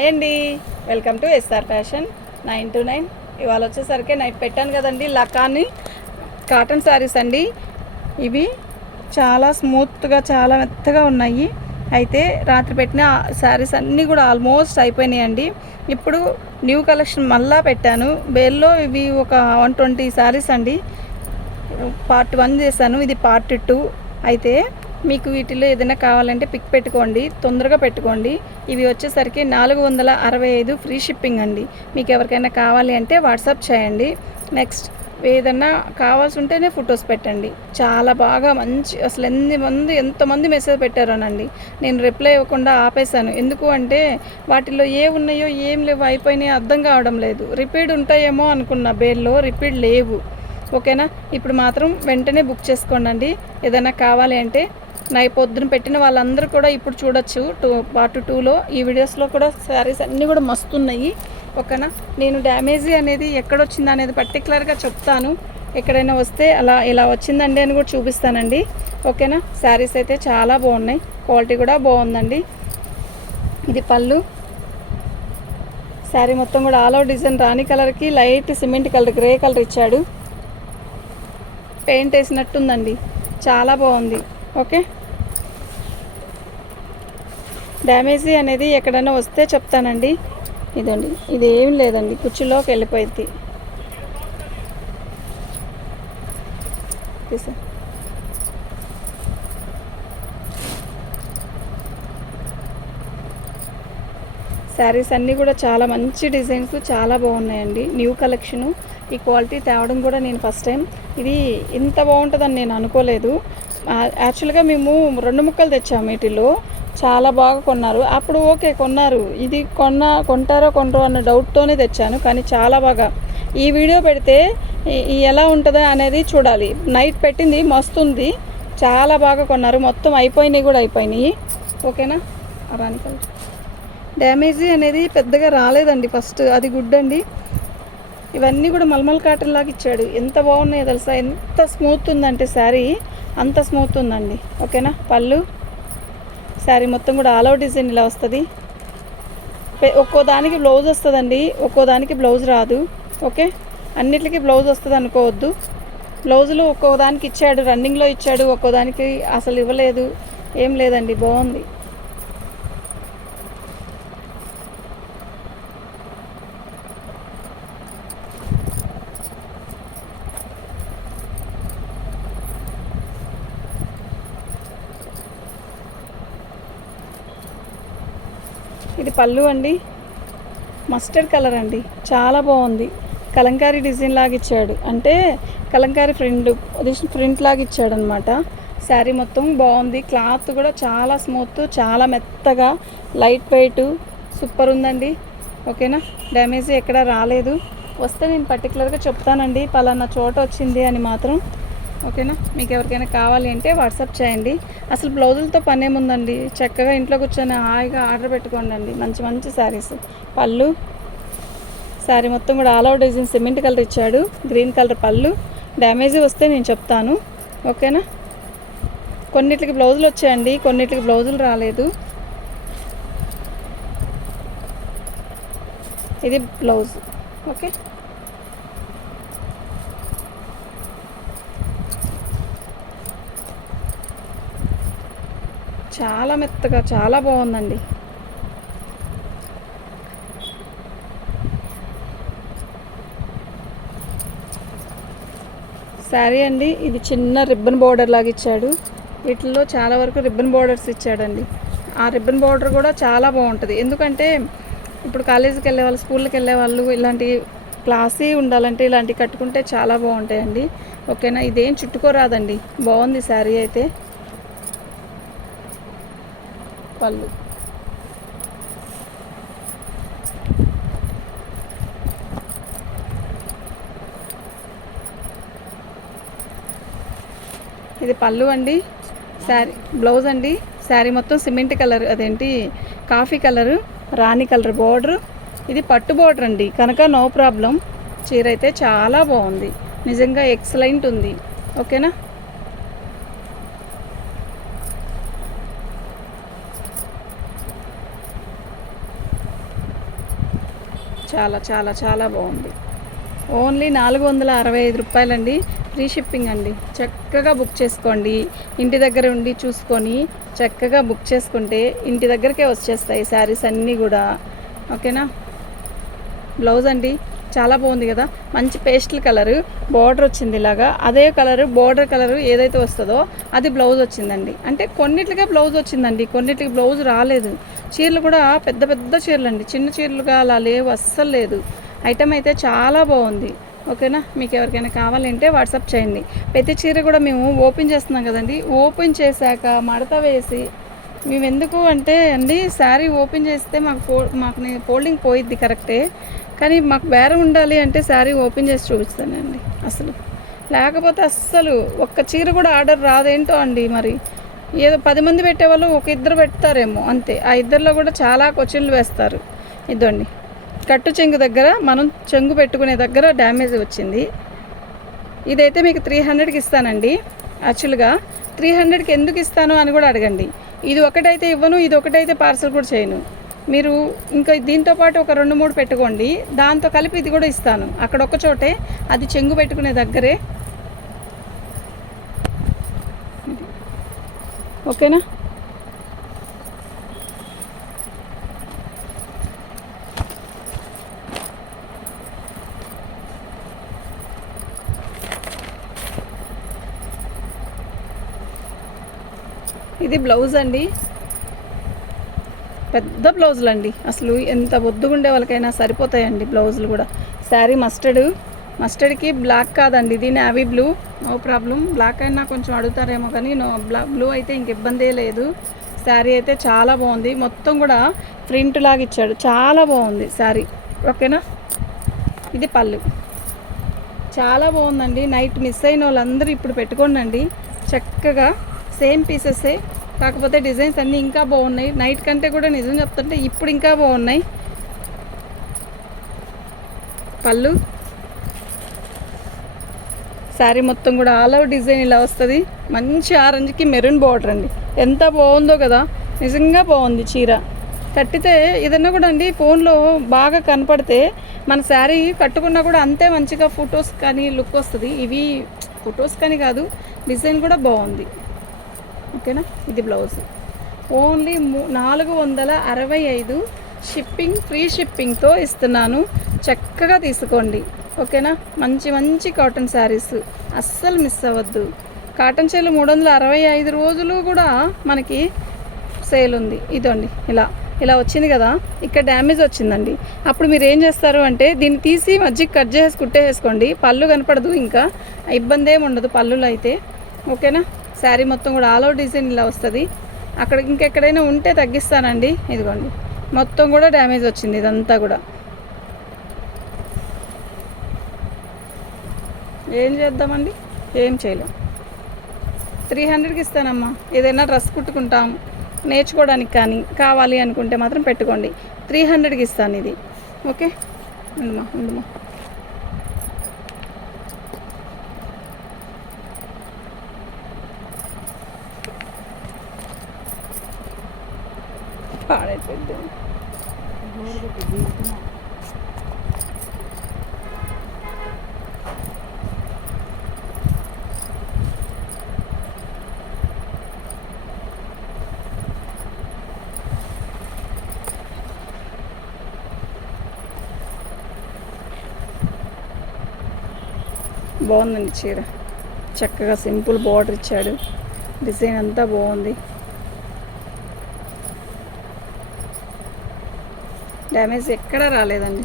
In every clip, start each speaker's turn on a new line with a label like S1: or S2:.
S1: Hi అండి. Welcome to SR fashion nine to nine. ఇవాళ వచ్చేసరికి నైట్ పెట్టాను కదండి లకాని కాటన్ శారీస్ అండి. ఇవి చాలా స్మూత్గా చాలా మెత్తగా ఉన్నాయి. అయితే రాత్రి పెట్టిన శారీస్ అన్నీ కూడా ఆల్మోస్ట్ అయిపోయినాయండి ఇప్పుడు న్యూ కలెక్షన్ మళ్ళా పెట్టాను. బేల్లో ఇవి ఒక వన్ ట్వంటీ శారీస్ అండి. పార్ట్ వన్ చేశాను ఇది పార్ట్ టూ. అయితే మీకు వీటిలో ఏదైనా కావాలంటే పిక్ పెట్టుకోండి తొందరగా పెట్టుకోండి. ఇవి వచ్చేసరికి నాలుగు వందల అరవై ఐదు ఫ్రీ షిప్పింగ్ అండి. మీకు ఎవరికైనా కావాలి అంటే వాట్సాప్ చేయండి. నెక్స్ట్ ఏదన్నా కావాల్సి ఉంటేనే ఫొటోస్ పెట్టండి. చాలా బాగా మంచి అసలు ఎన్ని మంది ఎంతమంది మెసేజ్ పెట్టారోనండి నేను రిప్లై ఇవ్వకుండా ఆపేశాను. ఎందుకు అంటే వాటిలో ఏ ఉన్నాయో ఏం లేవు అయిపోయినాయి అర్థం కావడం లేదు. రిపీడ్ ఉంటాయేమో అనుకున్న బేల్లో రిపీడ్ లేవు. ఓకేనా? ఇప్పుడు మాత్రం వెంటనే బుక్ చేసుకోండి ఏదైనా కావాలి అంటే నై పొద్దున పెట్టిన వాళ్ళందరూ కూడా ఇప్పుడు చూడొచ్చు టూ పార్ట్ టూలో. ఈ వీడియోస్లో కూడా శారీస్ అన్నీ కూడా మస్తున్నాయి. ఓకేనా? నేను డ్యామేజీ అనేది ఎక్కడొచ్చింది అనేది పర్టికులర్గా చెప్తాను. ఎక్కడైనా వస్తే అలా ఇలా వచ్చిందండి అని కూడా చూపిస్తానండి. ఓకేనా? శారీస్ అయితే చాలా బాగున్నాయి. క్వాలిటీ కూడా బాగుందండి. ఇది పళ్ళు. శారీ మొత్తం కూడా ఆల్ అవుట్ డిజైన్ రాణి కలర్కి light cement colour grey colour ఇచ్చాడు. పెయింట్ వేసినట్టుందండి. చాలా బాగుంది. ఓకే? డ్యామేజీ అనేది ఎక్కడైనా వస్తే చెప్తానండి. ఇదండి. ఇది ఏం లేదండి. కుర్చీలోకి వెళ్ళిపోయింది. శారీస్ అన్నీ కూడా చాలా మంచి డిజైన్స్ చాలా బాగున్నాయండి. New collection. ఈ క్వాలిటీ తేవడం కూడా నేను ఫస్ట్ టైం. ఇది ఇంత బాగుంటుందని నేను అనుకోలేదు. యాక్చువల్గా మేము రెండు ముక్కలు తెచ్చాము వీటిలో చాలా బాగా కొన్నారు. అప్పుడు ఓకే కొన్నారు. ఇది కొన్న కొంటారో కొనరో అన్న డౌట్తోనే తెచ్చాను కానీ చాలా బాగా. ఈ వీడియో పెడితే ఈ- ఎలా ఉంటుందో అనేది చూడాలి. నైట్ పెట్టింది మస్తుంది. చాలా బాగా కొన్నారు. మొత్తం అయిపోయినాయి కూడా అయిపోయినాయి. ఓకేనా? రానికల్ డ్యామేజ్ డ్యామేజీ అనేది పెద్దగా రాలేదండి ఫస్ట్ అది గుడ్ అండి. ఇవన్నీ కూడా మల్మల్ కాటన్ లాగా ఇచ్చాడు. ఎంత బాగున్నాయో తెలుసా? ఎంత స్మూత్ ఉందంటే శారీ. అంత స్మూత్ ఉందండి. ఓకేనా? పళ్ళు. శారీ మొత్తం కూడా ఆల్ అవుట్ డిజైన్ ఇలా వస్తుంది. ఒక్కో దానికి బ్లౌజ్ వస్తుందండి. ఒక్కో దానికి బ్లౌజ్ రాదు. ఓకే? అన్నిటికీ బ్లౌజ్ వస్తుంది అనుకోవద్దు. బ్లౌజులు ఒక్కో దానికి ఇచ్చాడు రన్నింగ్లో ఇచ్చాడు ఒక్కో దానికి అసలు ఇవ్వలేదు. ఏం లేదండి బాగుంది. ఇది పళ్ళు అండి. మస్టర్డ్ కలర్ అండి. చాలా బాగుంది. కలంకారీ డిజైన్ లాగా ఇచ్చాడు. అంటే కలంకారీ ప్రింట్ అది ప్రింట్ లాగా ఇచ్చాడు అనమాట శారీ మొత్తం బాగుంది. క్లాత్ కూడా చాలా స్మూత్ చాలా మెత్తగా లైట్ వెయిట్ సూపర్ ఉందండి. ఓకేనా? డ్యామేజ్ ఎక్కడ రాలేదు. వస్తే నేను పర్టికులర్గా చెప్తానండి. పలానా చోట వచ్చింది అని మాత్రం. ఓకేనా? మీకు ఎవరికైనా కావాలి అంటే వాట్సాప్ చేయండి. అసలు బ్లౌజులతో పని ఏముందండి? చక్కగా ఇంట్లో కూర్చొని హాయిగా ఆర్డర్ పెట్టుకోండి అండి. మంచి మంచి శారీస్ పళ్ళు. శారీ మొత్తం కూడా all out design cement colour ఇచ్చాడు. గ్రీన్ కలర్ పళ్ళు. డ్యామేజ్ వస్తే నేను చెప్తాను. ఓకేనా? కొన్నిటికి బ్లౌజులు వచ్చాయండి. కొన్నిటికి బ్లౌజులు రాలేదు. ఇది బ్లౌజ్. ఓకే? చాలా మెత్తగా చాలా బాగుందండి. శారీ అండి ఇది చిన్న రిబ్బన్ బార్డర్ లాగా ఇచ్చాడు. వీటిల్లో చాలా వరకు రిబ్బన్ బార్డర్స్ ఇచ్చాడండి. ఆ రిబ్బన్ బార్డర్ కూడా చాలా బాగుంటుంది. ఎందుకంటే ఇప్పుడు కాలేజీకి వెళ్ళే వాళ్ళు స్కూల్కి వెళ్ళే వాళ్ళు ఇలాంటి క్లాసీ ఉండాలంటే ఇలాంటివి కట్టుకుంటే చాలా బాగుంటాయండి. ఓకేనా? ఇదేం చుట్టుకోరాదండి. బాగుంది శారీ అయితే. పళ్ళు. ఇది పళ్ళు అండి శారీ బ్లౌజ్ అండి. శారీ మొత్తం సిమెంట్ కలర్ అదేంటి కాఫీ కలరు రాణి కలర్ బోర్డర్. ఇది పట్టు బోర్డర్ అండి. కనుక నో ప్రాబ్లం. చీర అయితే చాలా బాగుంది. నిజంగా ఎక్సలెంట్ ఉంది. ఓకేనా? చాలా చాలా చాలా బాగుంది. ఓన్లీ నాలుగు వందల అరవై ఐదు రూపాయలండి. ఫ్రీ షిప్పింగ్ అండి. చక్కగా బుక్ చేసుకోండి. ఇంటి దగ్గర ఉండి చూసుకొని చక్కగా బుక్ చేసుకుంటే ఇంటి దగ్గరకే వచ్చేస్తాయి శారీస్ అన్నీ కూడా. ఓకేనా? బ్లౌజ్ అండి? చాలా బాగుంది కదా. మంచి పేస్టల్ కలర్ బార్డర్ వచ్చింది ఇలాగా. అదే కలరు బార్డర్ కలర్ ఏదైతే వస్తుందో అది బ్లౌజ్ వచ్చిందండి. అంటే కొన్నిట్లుగా బ్లౌజ్ వచ్చిందండి. కొన్నిటికి బ్లౌజ్ రాలేదు. చీరలు కూడా పెద్ద పెద్ద చీరలు అండి చిన్న చీరలుగా అలా లేవు అస్సలు లేదు. ఐటమ్ అయితే చాలా బాగుంది. ఓకేనా? మీకు ఎవరికైనా కావాలంటే వాట్సాప్ చేయండి. ప్రతి చీర కూడా మేము ఓపెన్ చేస్తున్నాం కదండి. ఓపెన్ చేశాక మడత వేసి మేము ఎందుకు అంటే అండి శారీ ఓపెన్ చేస్తే మాకు ఫో మాకు ఫోల్డింగ్ పోయిద్ది కరెక్టే. కానీ మాకు బేరం ఉండాలి అంటే శారీ ఓపెన్ చేసి చూపిస్తానండి అసలు. లేకపోతే అస్సలు ఒక్క చీర కూడా ఆర్డర్ రాదేంటో అండి మరి. ఏదో పది మంది పెట్టేవాళ్ళు ఒక ఇద్దరు పెడతారేమో అంతే. ఆ ఇద్దరిలో కూడా చాలా క్వశ్చన్లు వేస్తారు. ఇదండి కట్టు చెంగు దగ్గర మనం చెంగు పెట్టుకునే దగ్గర డ్యామేజ్ వచ్చింది. ఇదైతే మీకు త్రీ హండ్రెడ్కి ఇస్తానండి. యాక్చువల్గా త్రీ హండ్రెడ్కి ఎందుకు ఇస్తాను అని కూడా అడగండి. ఇది ఒకటైతే ఇవ్వను ఇది ఒకటైతే పార్సల్ కూడా చేయను. మీరు ఇంకా దీంతో పాటు ఒక రెండు మూడు పెట్టుకోండి. దాంతో కలిపి ఇది కూడా ఇస్తాను. అక్కడ ఒక చోటే అది చెంగు పెట్టుకునే దగ్గరే. ఓకేనా? ఇది బ్లౌజ్ అండి. పెద్ద బ్లౌజులు అండి అసలు ఎంత బొద్దుగుండే వాళ్ళకైనా సరిపోతాయండి బ్లౌజులు కూడా. శారీ మస్టర్డ్. మస్టర్డ్కి బ్లాక్ కాదండి. ఇది navy blue. No problem black అయినా కొంచెం అడుగుతారేమో కానీ నో బ్లా బ్లూ అయితే ఇంక ఇబ్బందే లేదు. శారీ అయితే చాలా బాగుంది. మొత్తం కూడా ప్రింట్ లాగా ఇచ్చాడు. చాలా బాగుంది శారీ. ఓకేనా? ఇది పళ్ళు. చాలా బాగుందండి. నైట్ మిస్ అయిన వాళ్ళందరూ ఇప్పుడు పెట్టుకోండి చక్కగా సేమ్ పీసెసే కాకపోతే డిజైన్స్ అన్నీ ఇంకా బాగున్నాయి. నైట్ కంటే కూడా నిజం చెప్తుంటే ఇప్పుడు ఇంకా బాగున్నాయి. పళ్ళు. శారీ మొత్తం కూడా ఆల్ అవుట్ డిజైన్ ఇలా వస్తుంది. మంచి ఆరెంజ్కి మెరూన్ బార్డర్ అండి. ఎంత బాగుందో కదా. నిజంగా బాగుంది చీర. కట్టితే ఏదన్నా కూడా అండి ఫోన్లో బాగా కనపడితే మన శారీ కట్టుకున్నా కూడా అంతే మంచిగా ఫొటోస్ కానీ లుక్ వస్తుంది. ఇవి ఫొటోస్ కానీ కాదు డిజైన్ కూడా బాగుంది. ఓకేనా? ఇది బ్లౌజ్. ఓన్లీ నాలుగు వందల అరవై ఐదు షిప్పింగ్ ఫ్రీ షిప్పింగ్తో ఇస్తున్నాను. చక్కగా తీసుకోండి. ఓకేనా? మంచి మంచి కాటన్ శారీస్. అస్సలు మిస్ అవ్వద్దు. కాటన్ చీరలు మూడు వందల అరవై ఐదు రోజులు కూడా మనకి సేల్ ఉంది. ఇదండి ఇలా ఇలా వచ్చింది కదా? ఇక్కడ డ్యామేజ్ వచ్చిందండి. అప్పుడు మీరు ఏం చేస్తారు అంటే దీన్ని తీసి మజ్జిగ కట్ చేసి కుట్టేసుకోండి పళ్ళు కనపడదు ఇంకా. ఇబ్బంది ఏమి ఉండదు పళ్ళులో అయితే. ఓకేనా? శారీ మొత్తం కూడా ఆల్ అవుట్ డిజైన్ ఇలా వస్తుంది. అక్కడ ఇంకెక్కడైనా ఉంటే తగ్గిస్తానండి. ఇదిగోండి. మొత్తం కూడా డ్యామేజ్ వచ్చింది ఇదంతా కూడా. ఏం చేద్దామండి? ఏం చేయలేం. త్రీ హండ్రెడ్కి ఇస్తానమ్మా. ఏదైనా డ్రెస్ కుట్టుకుంటాం. నేర్చుకోవడానికి కానీ కావాలి అనుకుంటే మాత్రం పెట్టుకోండి. త్రీ హండ్రెడ్కి ఇస్తాను ఇది. ఓకే? ఉండుమా ఉండుమా. పాడైపోయింది. బాగుందండి చీర. చక్కగా సింపుల్ బార్డర్ ఇచ్చాడు. డిజైన్ అంతా బాగుంది. డ్యామేజ్ ఎక్కడా రాలేదండి.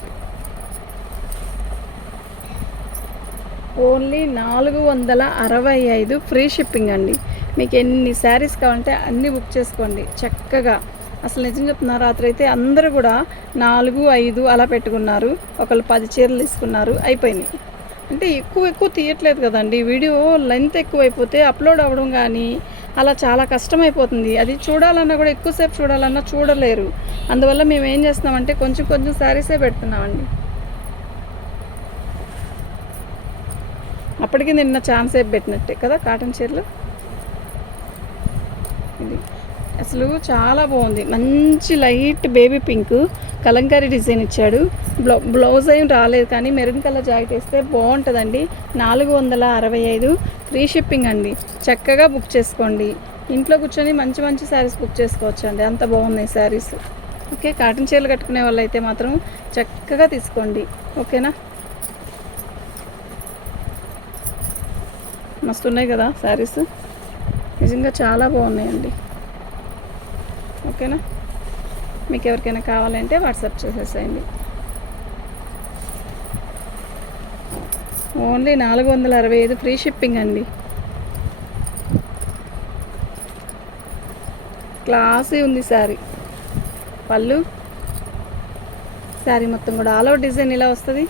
S1: ఓన్లీ నాలుగు వందల అరవై ఐదు ఫ్రీ షిప్పింగ్ అండి. మీకు ఎన్ని శారీస్ కావాలంటే అన్నీ బుక్ చేసుకోండి. చక్కగా. అసలు నిజం చెప్తున్నా రాత్రి అయితే అందరూ కూడా నాలుగు ఐదు అలా పెట్టుకున్నారు. ఒకళ్ళు పది చీరలు తీసుకున్నారు. అయిపోయినాయి. అంటే ఎక్కువ ఎక్కువ తీయట్లేదు కదండి. వీడియో లెంత్ ఎక్కువ అయిపోతే అప్లోడ్ అవ్వడం కానీ అలా చాలా కష్టమైపోతుంది. అది చూడాలన్నా కూడా ఎక్కువసేపు చూడాలన్నా చూడలేరు. అందువల్ల మేము ఏం చేస్తున్నామంటే కొంచెం కొంచెం శారీసే పెడుతున్నామండి. అప్పటికి నిన్న ఛాన్స్ పెట్టినట్టే కదా కాటన్ చీరలు ఇది అసలు చాలా బాగుంది. మంచి light baby pink kalamkari design ఇచ్చాడు. బ్లౌ బ్లౌజ్ ఏం రాలేదు కానీ మెరూన్ కలర్ జాకెట్ వేస్తే బాగుంటుందండి. నాలుగు వందల అరవై ఐదు ఫ్రీ షిప్పింగ్ అండి. చక్కగా బుక్ చేసుకోండి. ఇంట్లో కూర్చొని మంచి మంచి శారీస్ బుక్ చేసుకోవచ్చు అండి అంత బాగున్నాయి శారీస్. ఓకే కాటన్ చీరలు కట్టుకునే వాళ్ళు అయితే మాత్రం చక్కగా తీసుకోండి. ఓకేనా? మస్తు ఉన్నాయి కదా శారీస్. నిజంగా చాలా బాగున్నాయండి. ఓకేనా? మీకు ఎవరికైనా కావాలంటే వాట్సాప్ చేసేసేయండి. ఓన్లీ నాలుగు వందల అరవై ఐదు ఫ్రీ షిప్పింగ్ అండి. క్లాసీ ఉంది శారీ. పళ్ళు. శారీ మొత్తం కూడా ఆల్ అవుట్ డిజైన్ ఇలా వస్తుంది.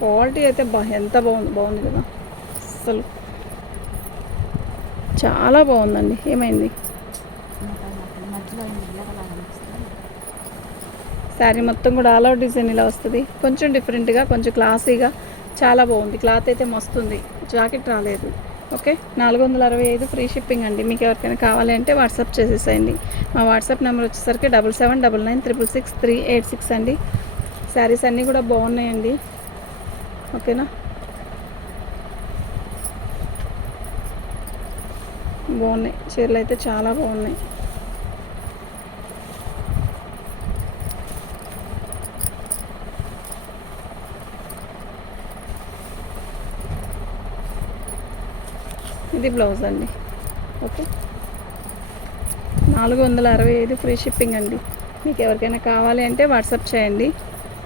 S1: క్వాలిటీ అయితే బా ఎంత బాగుంది బాగుంది కదా. అసలు చాలా బాగుందండి. ఏమైంది? శారీ మొత్తం కూడా ఆల్ అవుట్ డిజైన్ ఇలా వస్తుంది. కొంచెం డిఫరెంట్గా కొంచెం క్లాసీగా చాలా బాగుంది. క్లాత్ అయితే మస్తుంది జాకెట్ రాలేదు. ఓకే నాలుగు వందల అరవై ఐదు ఫ్రీ షిప్పింగ్ అండి. మీకు ఎవరికైనా కావాలి అంటే వాట్సాప్ చేసేసేయండి. మా వాట్సాప్ నెంబర్ వచ్చేసరికి double seven double nine triple six three eight six అండి. శారీస్ అన్నీ కూడా బాగున్నాయండి. ఓకేనా బాగున్నాయి. చీరలు అయితే చాలా బాగున్నాయి. ఇది బ్లౌజ్ అండి. ఓకే. నాలుగు వందల అరవై ఐదు ఫ్రీ షిప్పింగ్ అండి. మీకు ఎవరికైనా కావాలి అంటే వాట్సాప్ చేయండి.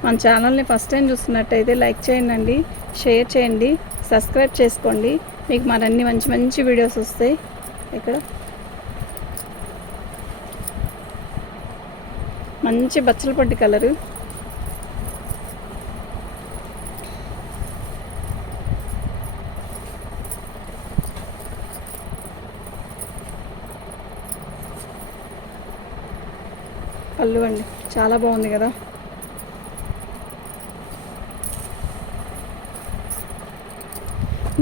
S1: మన ఛానల్ని ఫస్ట్ టైం చూస్తున్నట్టయితే లైక్ చేయండి అండి షేర్ చేయండి సబ్స్క్రైబ్ చేసుకోండి. మీకు మరన్ని మంచి మంచి వీడియోస్ వస్తాయి. ఇక్కడ. మంచి బచ్చల పొట్టి కలరు. పళ్ళు అండి. చాలా బాగుంది కదా.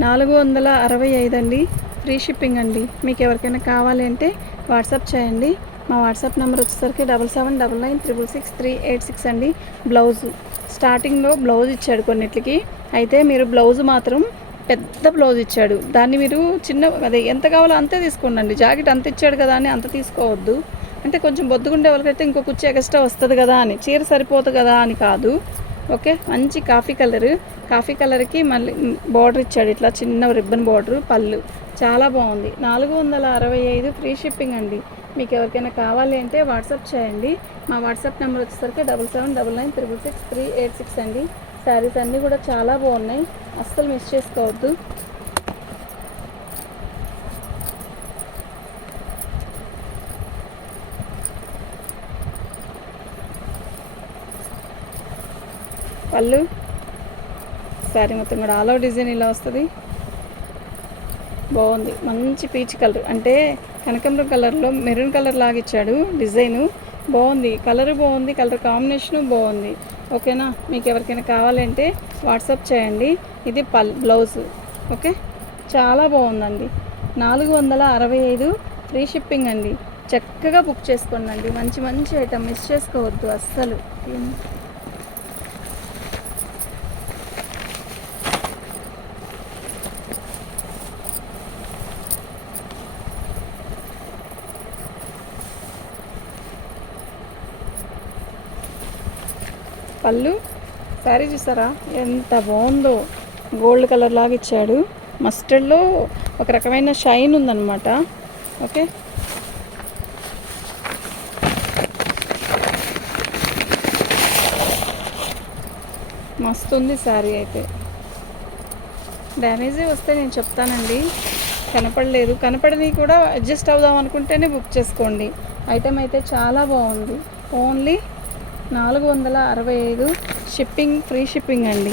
S1: నాలుగు వందల అరవై ఐదు అండి. ఫ్రీ షిప్పింగ్ అండి. మీకు ఎవరికైనా కావాలి అంటే వాట్సాప్ చేయండి. మా వాట్సాప్ నెంబర్ వచ్చేసరికి double seven double nine triple six three eight six అండి. బ్లౌజ్. స్టార్టింగ్లో బ్లౌజ్ ఇచ్చాడు కొన్నిటికి అయితే మీరు బ్లౌజ్ మాత్రం పెద్ద బ్లౌజ్ ఇచ్చాడు. దాన్ని మీరు చిన్న అదే ఎంత కావాలో అంతే తీసుకోండి జాకెట్ అంత ఇచ్చాడు కదా అని అంత తీసుకోవద్దు. అంటే కొంచెం బొద్దుగుండే వాళ్ళకైతే ఇంకో కుర్చీ ఎక్స్ట్రా వస్తుంది కదా అని. చీర సరిపోతుంది కదా అని కాదు. ఓకే? మంచి కాఫీ కలర్ కాఫీ కలర్కి మళ్ళీ బార్డర్ ఇచ్చాడు ఇట్లా చిన్న రిబ్బన్ బార్డర్ పళ్ళు. చాలా బాగుంది. నాలుగు వందల అరవై ఐదు ఫ్రీ షిప్పింగ్ అండి. మీకు ఎవరికైనా కావాలి అంటే వాట్సాప్ చేయండి. మా వాట్సాప్ నెంబర్ వచ్చేసరికి double seven double nine triple six three eight six అండి. శారీస్ అన్నీ కూడా చాలా బాగున్నాయి. అస్సలు మిస్ చేసుకోవద్దు. పళ్ళు. శారీ మొత్తం కూడా ఆల్ ఓవర్ డిజైన్ ఇలా వస్తుంది. బాగుంది. మంచి పీచ్ కలర్ అంటే కనకంబరం కలర్లో మెరూన్ కలర్ లాగా ఇచ్చాడు డిజైను బాగుంది. కలర్ బాగుంది కలర్ కాంబినేషను బాగుంది. ఓకేనా మీకు ఎవరికైనా కావాలంటే వాట్సాప్ చేయండి. ఇది పల్ బ్లౌజ్ ఓకే చాలా బాగుందండి. నాలుగు వందల అరవై ఐదు ఫ్రీ షిప్పింగ్ అండి. చక్కగా బుక్ చేసుకోండి. మంచి మంచి ఐటమ్ మిస్ చేసుకోవద్దు అస్సలు. పళ్ళు. శారీ చూసారా? ఎంత బాగుందో. గోల్డ్ కలర్ లాగా ఇచ్చాడు. మస్టర్డ్లో ఒక రకమైన షైన్ ఉందన్నమాట. ఓకే. మస్తు ఉంది శారీ అయితే. డ్యామేజే వస్తే నేను చెప్తానండి. కనపడలేదు. కనపడని కూడా అడ్జస్ట్ అవుదాం అనుకుంటేనే బుక్ చేసుకోండి. ఐటెం అయితే చాలా బాగుంది. ఓన్లీ నాలుగు వందల అరవై ఐదు షిప్పింగ్ ఫ్రీ షిప్పింగ్ అండి.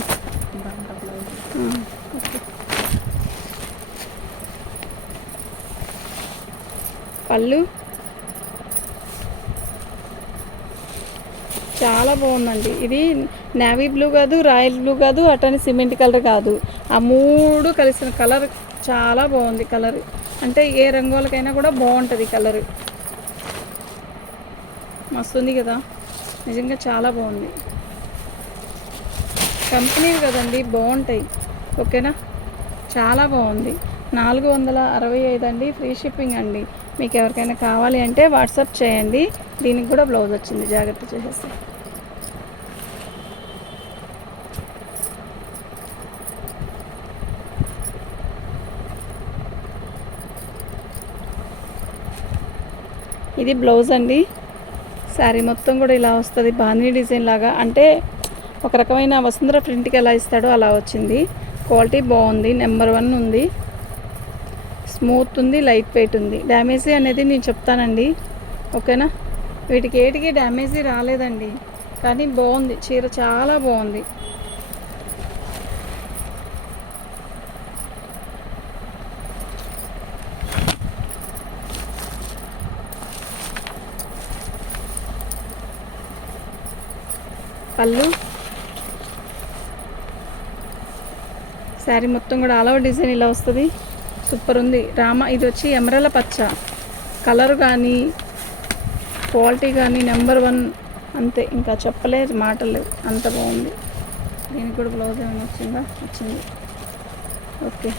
S1: పళ్ళు. చాలా బాగుందండి. ఇది నేవీ బ్లూ కాదు రాయల్ బ్లూ కాదు అటని సిమెంట్ కలర్ కాదు. ఆ మూడు కలిసిన కలర్ చాలా బాగుంది కలర్. అంటే ఏ రంగులకైనా కూడా బాగుంటుంది కలర్. మస్తుంది కదా. నిజంగా చాలా బాగుంది. కంపెనీ కదండి బాగుంటాయి. ఓకేనా? చాలా బాగుంది. నాలుగు వందల అరవై ఐదు అండి ఫ్రీ షిప్పింగ్ అండి. మీకు ఎవరికైనా కావాలి అంటే వాట్సాప్ చేయండి. దీనికి కూడా బ్లౌజ్ వచ్చింది జాగ్రత్త చేసేసి. ఇది బ్లౌజ్ అండి. శారీ మొత్తం కూడా ఇలా వస్తుంది. బాంధీ డిజైన్ లాగా. అంటే ఒక రకమైన వసుంధర ప్రింట్కి ఎలా ఇస్తాడో అలా వచ్చింది. క్వాలిటీ బాగుంది. నెంబర్ వన్ ఉంది. స్మూత్ ఉంది లైట్ వెయిట్ ఉంది. డ్యామేజీ అనేది నేను చెప్తానండి. ఓకేనా? వీటికి ఏటికి డ్యామేజీ రాలేదండి. కానీ బాగుంది. చీర చాలా బాగుంది. పళ్ళు. శారీ మొత్తం కూడా ఆల్ ఓవర్ డిజైన్ ఇలా వస్తుంది. సూపర్ ఉంది. రామ ఇది వచ్చి ఎమరల పచ్చ. కలర్ కానీ క్వాలిటీ కానీ నెంబర్ వన్ అంతే. ఇంకా చెప్పలేదు మాటలు అంత బాగుంది. దీనికి కూడా బ్లౌజ్ ఏమైనా వచ్చిందా? వచ్చింది. ఓకే.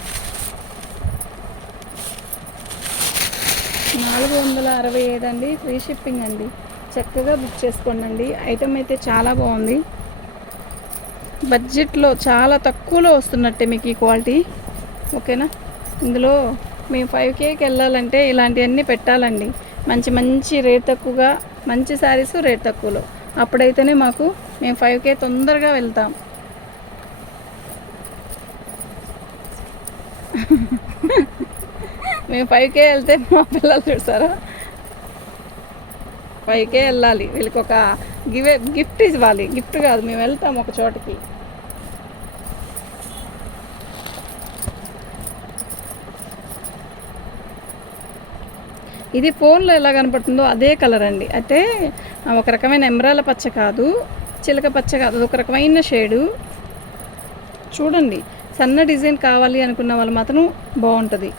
S1: నాలుగు వందల అరవై ఏడు అండి. ఫ్రీ షిప్పింగ్ అండి. చక్కగా బుక్ చేసుకోండి ఐటమ్ అయితే చాలా బాగుంది. బడ్జెట్లో చాలా తక్కువలో వస్తున్నట్టే మీకు ఈ క్వాలిటీ ఓకేనా? ఇందులో మేము ఫైవ్ కేకి వెళ్ళాలంటే ఇలాంటివన్నీ పెట్టాలండి. మంచి మంచి రేట్ తక్కువగా మంచి శారీస్ రేట్ తక్కువలో. అప్పుడైతేనే మాకు మేము ఫైవ్ కే తొందరగా వెళ్తాం. మేము ఫైవ్ కే వెళ్తే మా పిల్లలు చూస్తారా? పైకే వెళ్ళాలి. వీళ్ళకి ఒక గివే గిఫ్ట్ ఇవ్వాలి. గిఫ్ట్ కాదు మేము వెళ్తాం ఒక చోటకి. ఇది ఫోన్లో ఎలా కనపడుతుందో అదే కలర్ అండి. అయితే ఒక రకమైన ఎమరాల పచ్చ కాదు చిలక పచ్చ కాదు ఒక రకమైన షేడు. చూడండి సన్న డిజైన్ కావాలి అనుకున్న వాళ్ళు మాత్రం బాగుంటుంది.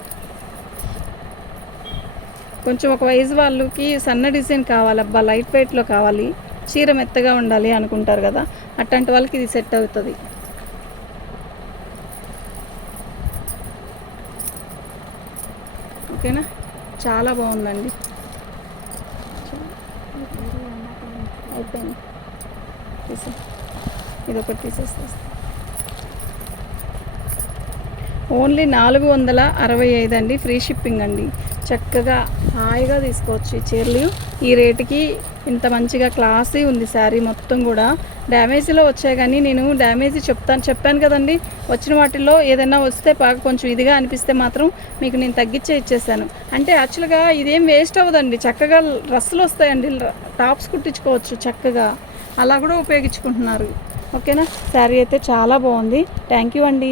S1: కొంచెం ఒక వయసు వాళ్ళకి సన్న డిజైన్ కావాలబ్బా లైట్ వెయిట్లో కావాలి చీర మెత్తగా ఉండాలి అనుకుంటారు కదా అట్లాంటి వాళ్ళకి ఇది సెట్ అవుతుంది. ఓకేనా? చాలా బాగుందండి. అయిపోయింది. తీసే ఇది ఒకటి తీసేస్తా. ఓన్లీ నాలుగు వందల అరవై ఐదు అండి ఫ్రీ షిప్పింగ్ అండి. చక్కగా హాయిగా తీసుకోవచ్చు ఈ చీరలు. ఈ రేటుకి ఇంత మంచిగా క్లాసీ ఉంది శారీ మొత్తం కూడా. డ్యామేజీలో వచ్చాయి కానీ నేను డ్యామేజీ చెప్తాను. చెప్పాను కదండి వచ్చిన వాటిల్లో ఏదైనా వస్తే బాగా కొంచెం ఇదిగా అనిపిస్తే మాత్రం మీకు నేను తగ్గించే ఇచ్చేసాను. అంటే యాక్చువల్గా ఇదేం వేస్ట్ అవ్వదండి. చక్కగా రస్సులు వస్తాయండి. టాప్స్ కుట్టించుకోవచ్చు చక్కగా. అలా కూడా ఉపయోగించుకుంటున్నారు. ఓకేనా? శారీ అయితే చాలా బాగుంది. థ్యాంక్ యూ అండి.